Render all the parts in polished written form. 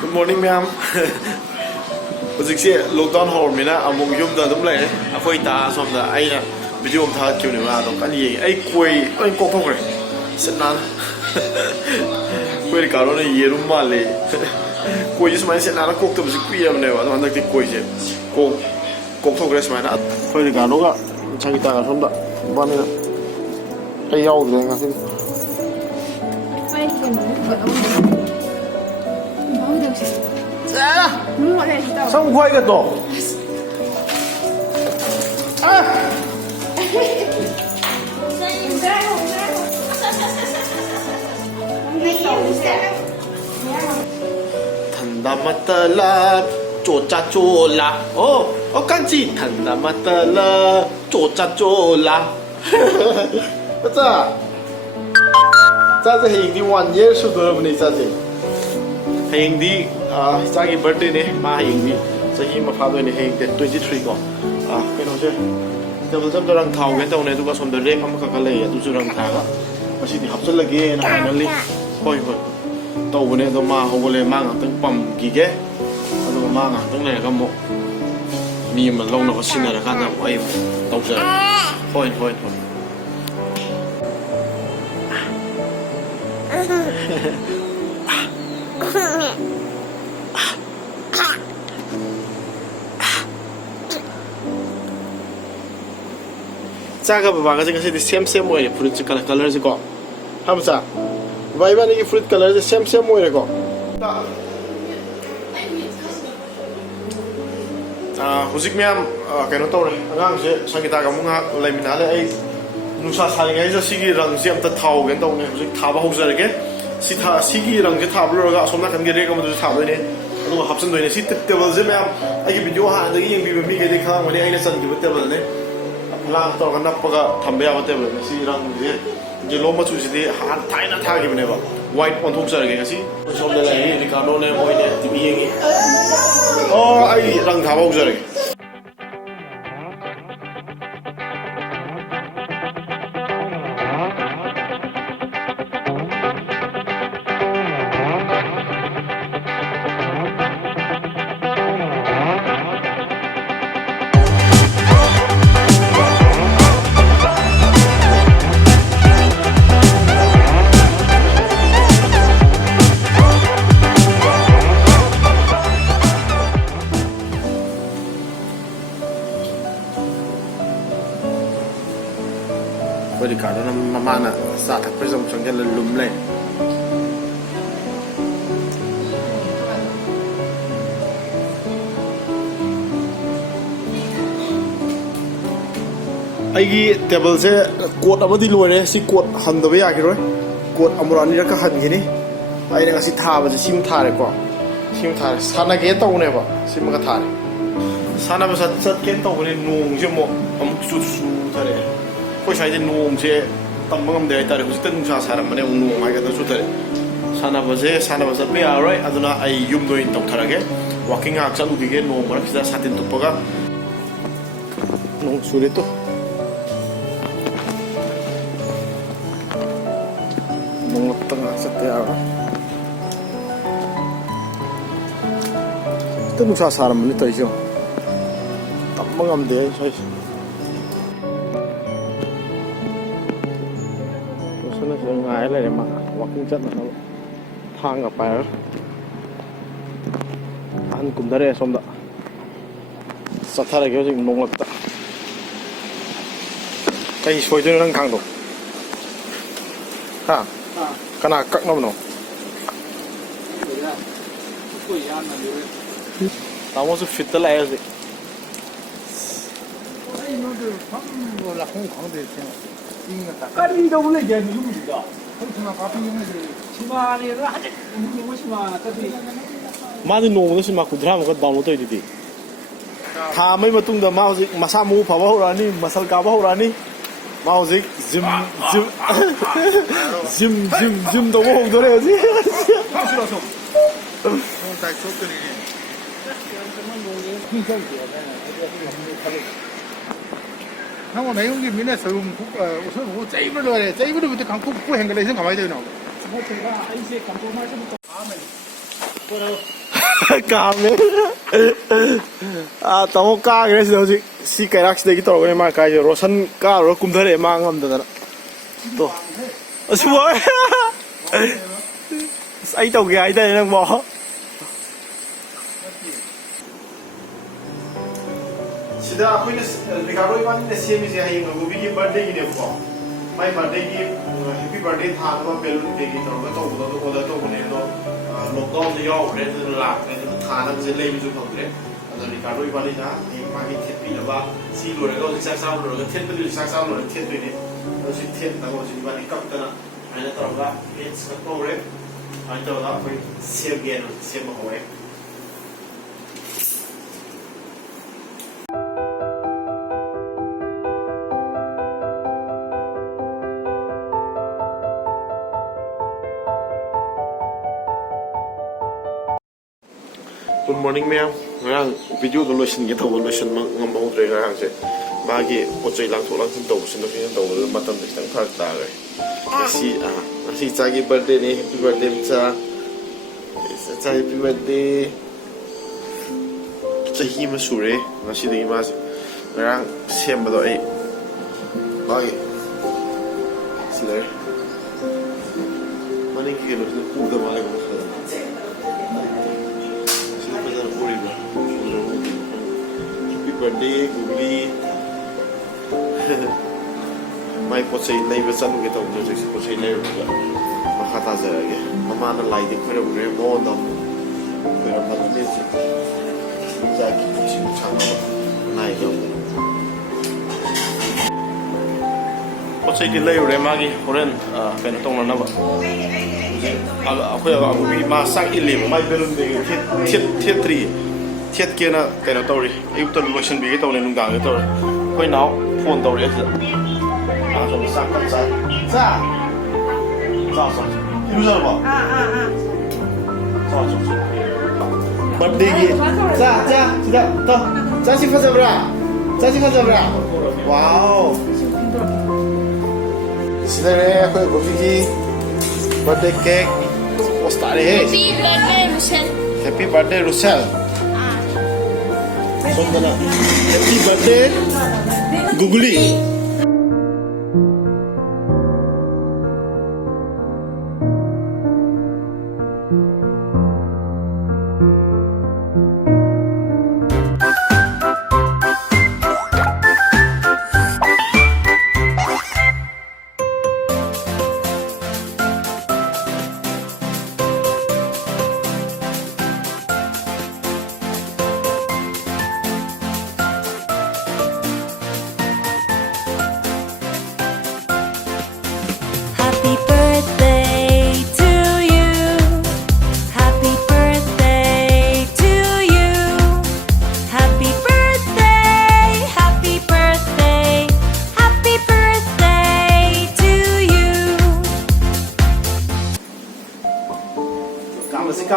Good morning, ma'am. Hꯧꯖꯤꯛꯁꯦ lockdown ꯍꯧꯔꯝꯅꯤꯅ ꯑꯃꯨꯛ ꯌꯨꯝꯗ ꯑꯗꯨꯝ ꯂꯩꯔꯦ ꯑꯩꯈꯣꯏ ꯇꯥ ꯁꯣꯝꯗ ꯑꯩꯅ ꯚꯤꯗꯤꯑꯣ ꯑꯃ ꯊꯥꯒꯠꯈꯤꯕꯅꯦ ꯃꯥꯗꯣ ꯀꯟꯅ ꯌꯦꯡꯉꯤ ꯑꯩ ꯀꯣꯏ ꯂꯣꯏ ꯀꯣꯛꯊꯣꯛꯈ꯭ꯔꯦ ꯁꯤꯠ ꯅꯥꯟꯅ ꯑꯩꯈꯣꯏ ꯔꯤꯀꯥꯔꯗꯣꯅ ꯌꯦꯔꯨꯝ ꯃꯥꯜꯂꯦ ꯀꯣꯏꯁꯦ ꯁꯨꯃꯥꯏꯅ ꯁꯤꯠ ꯅꯥꯟꯅ ꯀꯣꯛꯇꯕꯁꯤ ꯀꯨꯏꯔꯕꯅꯦꯕ ꯑꯗꯣ ꯍꯟꯗꯛꯇꯤ ꯀꯣꯏꯁꯦ ꯀꯣꯛꯊꯣꯛꯈ꯭ꯔꯦ ꯁꯨꯃꯥꯏꯅ ꯑꯩꯈꯣꯏ ꯔꯤꯀꯥꯔꯗꯣꯒ ꯁꯪꯒꯤꯇꯥꯒ ꯁꯣꯝꯗ ꯏꯕꯥꯅꯤꯅ ꯑꯩ ꯌꯥꯎꯗ꯭ꯔꯦ ꯉꯁꯤꯗꯤ Xong quay cả tổ. Thanda matala chocha chola. Oh kanji thanda matala chocha chola. What's up? Cha sẽ hình đi 1 year suốt rồi mình cha sẽ. Hình đi Chagi birthday ne ma hình đi sahi ma pha doi ne heng 23 ko cái nó chứ table jam rang thau cái tàu này tu có som the rep am ka le tu chu rang tha ga masi di hapsal lagi na finally hoi hoi tàu ne to ma ho le ma ngam tang pam gi ge adu ma ngam tang le ga mo mi ma long na ko sin na ka na ai tàu ja hoi hoi hoi Jaga babaga jeng kasi di same way fruit color sih kok, hamsa, bayi ni fruit color sih same way kok. Husik miam kayak nonton deh, agang sih Sangita kamu ngah lagi minale ay nusa saling aja sigi rang sih am tahu kan tahu nih husik thaba husar lagi, sigi rang sih thaba lu agak somna kan gede kamu tuh thaba ini, aduh hapsen tuh ini sih tebel sih miam, lagi video ada yang bibi mi gede kang mana ay lesan gitu tebel nih. Lang tau kan apa ka thambe ya betul betul si rang je loma chu si de han thai na tha ki bne ba white on thok sar ge si som de lai Ricardo ne moi ne tv ngi ai rang tha ba u sar ge Ricardo na mamana sa tak presong changel lum le aigi table se quote amadi lore si quote handabe ya ki roi quote amurani ra ka han gi ni ai na si tha ba sim tha re ko sim tha sana ge taw ne ba sim ka tha re sana ba sat ken taw ne nong je mo am chu chu tha re कोई शायद नोम से तंबगम दे तारे हुजित नुसा सारा मने नोम हाय गदा सुतरे साना बजे पे आरोय अदुना आई yum दो इन तौथरागे वॉकिंग आक चालू गिगे नोम मर खिजा सातिन तुपगा नोम सुरे तो नोम तंगा सते आरो तो नुसा सारा मने तइसो तंबगम दे साइ ngài này mà walking chất là nó thang ở phải ăn cùng đấy xong đó sát thay cái gì nông lập cái sôi cho nó căng đủ ha cái nào cắt nó mà nó tao muốn fit tới lại gì cái gì đâu lấy tiền dùng gì đó không chỉ mà phá phi dùng gì chỉ mà này nó hết dùng chỉ mà cái gì mà thì nông nó chỉ mà cụt ra một cái download tới đi thà mấy mà tung đó mà gì mà sa mu phá bao ra ni mà sal cá bao ra ni mà gì zoom đâu không đâu đấy gì không sao không tại số cái này 한번 내용이 민에서 우선 뭐 제입을 넣어야 돼. 제입을 강국 구 행거를 해서 가봐야 되나. 제가 아이스에 감고 마셔부터 다음에 Kame. Tamo ka gres do si kairax de ki tor gane ma kai rosan ka ro kumdhare ma ngam da to. Aswa. Ai tau ge ai da nang mo. Sida akoina Ricardo iban ne semi je ai ngo bi ki birthday ki ne ko. My birthday ki happy birthday tha ko balloon de ki tor ko to do ko da to ne do lockdown de yaw re de la re de tha na je le bi ju ko re. Ado Ricardo iban ni na ni ma ki thet pi la ba si lo re ko sa sa lo ko thet pi sa sa lo thet pi ni. Ado si thet ta ko ji ba ni kap ta na ai na tor ga it's ko re. Ai to da ko se ge no se mo ho re. Good morning, ma'am. Ngang video do lotion ge thaw lotion ma ngam ho tre ngang se ma gi pochai lang thok lang sin taw sin do sin taw matam de tang thak ta ga si cha gi birthday ni happy birthday cha cha happy birthday cha hi ma sure ma si de ma ngang sem ba do ai ma gi si le mani ki lo ku da ma le ko happy birthday, Gugli. My pochai nei ba chan ge taw no se pochai nei ba ma khata ja ge mama na lai de khore re mo da pero ma de se ja ki si chang ma nai do pochai ki lai re ma ge horen pe na tong na ba akhoi ma sak ile mai belun de thiet tri thiet kia na cái nào tàu đi yêu tàu lotion bị cái tàu này nung đằng cái tàu quay nào phone tàu đấy rồi sang con trái ra sao yêu giờ bảo sao bật đi gì ra chị đâu đâu ra chị phát ra wow chị đây akhoi có gì birthday cake post à đấy happy birthday Rochelle happy birthday Gugli.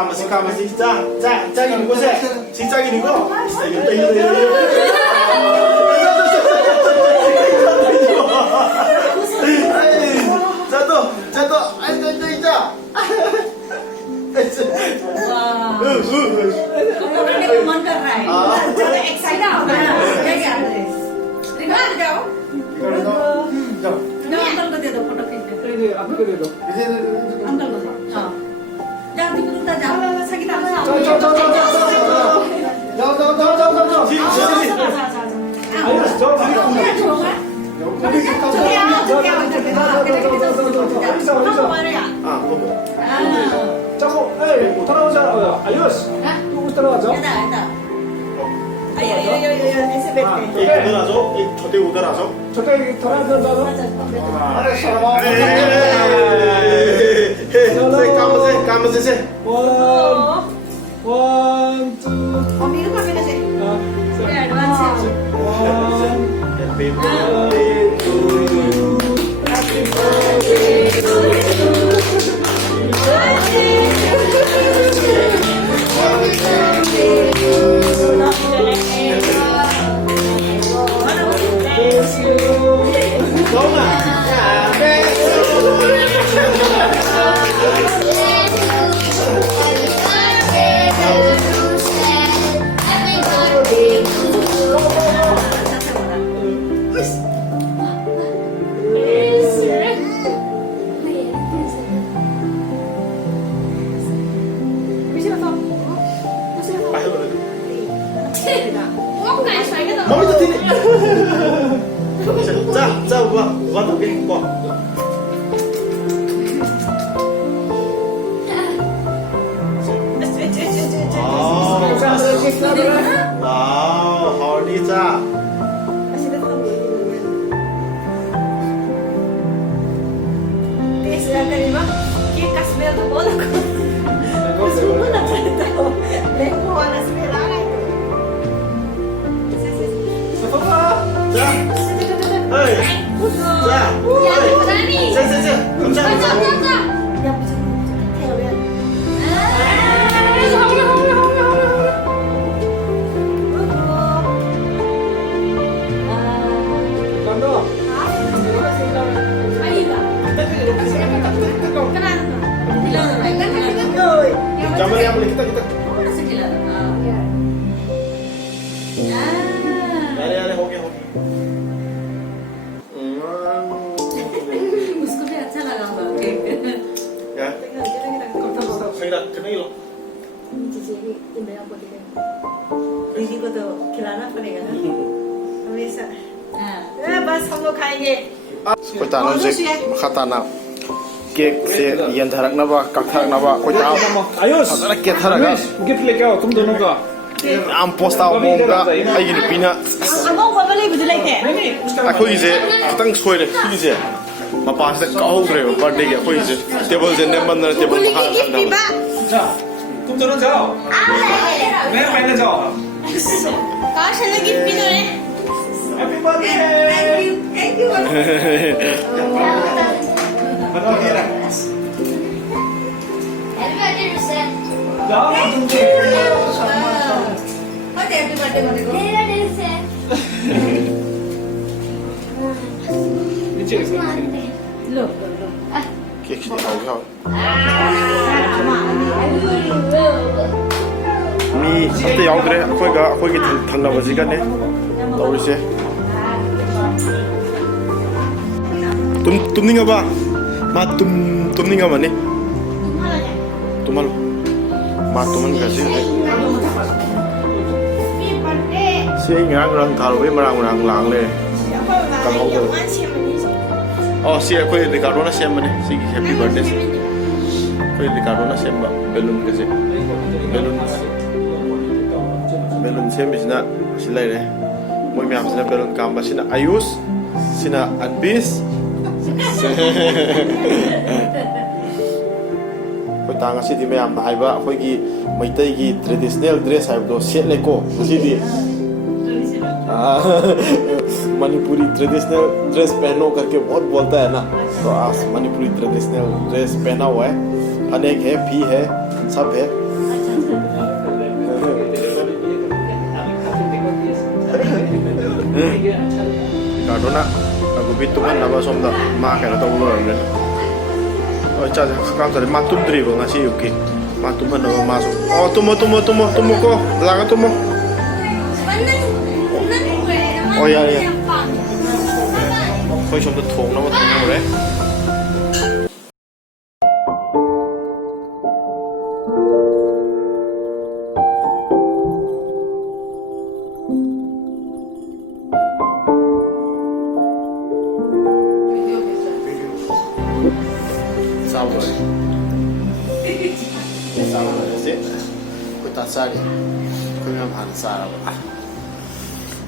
Masih cak ini kau saya, si cak ini kau, jatuh, One, two. Happy birthday to you. Happy birthday to you. Happy birthday to you. Mami tadi ni. Za buat okey, buat. Wow, howdy Za. Hey, Za. Jangan yang boleh kita. Ada हो गया. उसको भी अच्छा लगा होगा cake Ya. Kena lo. दीदी को तो खिलाना पड़ेगा ना हमेशा बस हम लोग खाएंगे Kau tahu je, kata nak kek se yang tharak naba, kakak naba, kau tahu. Ayos, Ada kek tharak. gift लेके आओ तुम दोनों का Am posta omong ka, ay gini pina. अमों को वाले भी लेके Aku ije, tang soy le, ije. Mapas tak kau kau birthday ya, aku ije. Table je nemban na table mahal na. जा तुम दोनों जाओ मैं पहले जाओ कहाँ से लगी पीने रे हैप्पी बर्थडे थैंक यू बताओ ये रहा जाओ तुम और हैप्पी बर्थडे मत को नीचे लो Kek sih kau kau. Mi, apa yang kau kira? Aku kita thang na bazi kan ni. Tahu sih. Tum ni apa? Ma tum ni apa ni? Tumal. Ma tuman kasi. Si ngang rang thal we marang lang le. Kalau kau. Oh, si aku di Karona siapa ni? Si happy birthday. Aku di Karona siapa? Balloon kasi. Balloon siapa sih nak? Silai deh. Mau miam sih balloon kamba sih nak Ayus, sih nak Anbis. Kau tangga sih di miam dah haiba. Kau gi Maitai gi traditional dress haiba tu set leko. Sih di. Manipuri traditional dress पहनो करके बहुत बोलता है ना तो आज Manipuri traditional dress पहना हुआ है अनेक है भी है सब है कार्टूना aku bituman nama somda mak kena tahu luar ni oh cakap sekarang tadi matum dri bang ngasih yuki matuman nama masuk oh tumo ko belakang tumo oh ya ya可以從度捅那麼捅嘞。差不多。差不多先，佢打沙嘅，佢啱行沙啦。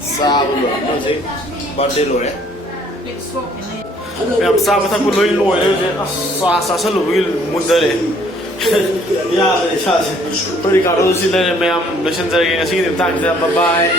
沙不多，嗰時birthday咯咧。Em sao mà thằng con lôi lôi đấy sao sao lôi muốn đây này ya sao tôi đi cả đôi xin lên mẹ em nói chuyện gì cái gì điểm tăng bye bye